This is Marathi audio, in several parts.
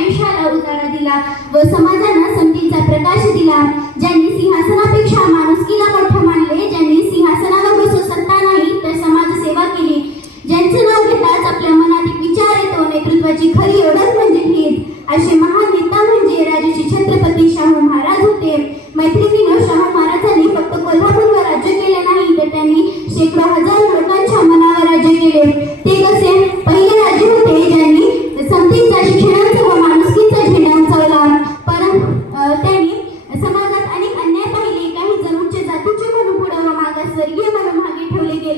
आयुष्याला उतारा दिला व समाजाला समतीचा प्रकाश दिला. ज्यांनी सिंहासनापेक्षा माणुसकीला मोठं मानले ज्यांनी सिंहासनाला बसून सत्ता नाही तर समाज सेवा केली. ज्यांचं नाव घेताच आपल्या मनात एक विचार येतो नेतृत्वाची खरी ओळख म्हणजे हीच. असे महान नेता म्हणजे राजर्षी छत्रपती शाहू महाराज होते. मैत्रिणीनं शाहू महाराजांनी फक्त कोल्हापूर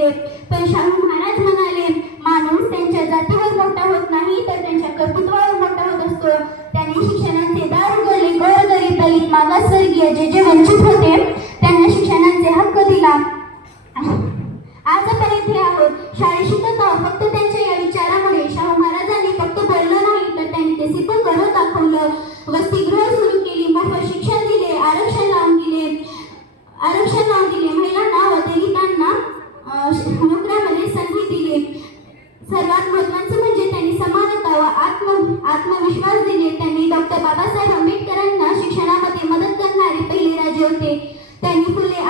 केले पण शाहू महाराज म्हणाले माणूस त्यांच्या जातीवर मोठा होत नाही तर त्यांच्या कर्तृत्वावर मोठा होत असतो. त्यांनी शिक्षणाचे दार उघडले. गोरगरीब दलित मागासवर्गीय जे जे वंचित होते त्यांना शिक्षणाचे हक्क दिला. आज आपण इथे आहोत. शाळेत शिकत आहोत फक्त त्यांच्या या विचारामुळे. शाहू महाराजांनी फक्त बोललं नाही तर त्यांनी ते सिद्ध करून दाखवलं. वसतिगृह आत्मविश्वास दिले. त्यांनी डॉक्टर बाबासाहेब आंबेडकरांना शिक्षणामध्ये मदत करणारे पहिले राजे होते. त्यांनी फुले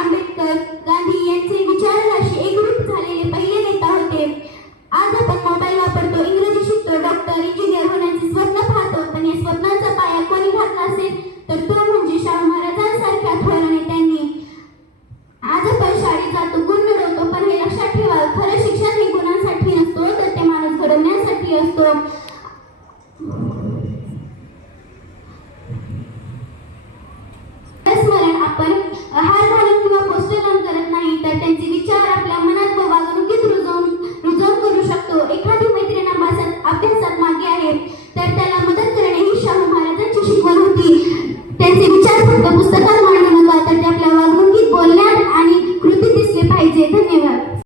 आपण हार